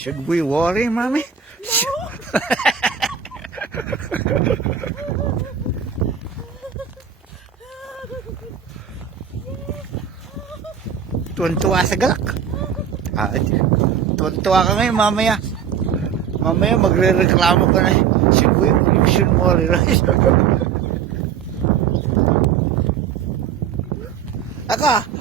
Should we worry, Mommy? Tuwan-tuwa sa galak. Tuwan-tuwa ka ngayon, mamaya. Mamaya magre-reklamo ka na. Should worry, right? Ako!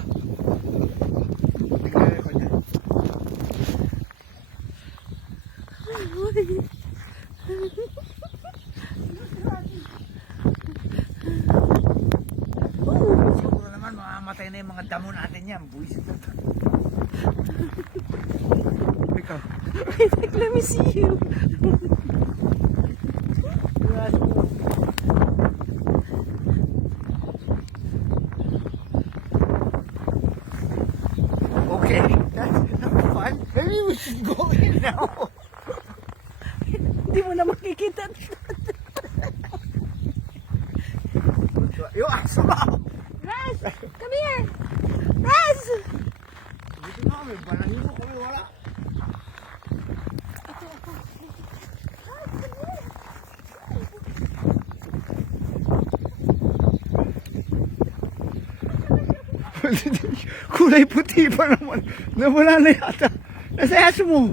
Siguro naman mamamatay na yung mga damo natin yan. Buwisit na ito. Ikaw. Let me see you. Okay, that's fun. Maybe we should go in now. Hindi mo na makikita. Yung aso mo. Raz! Come here! Raz! Dito na kami, banahin mo kami wala. Kulay puti pa naman. Nawala na yata. Nasa aso mo.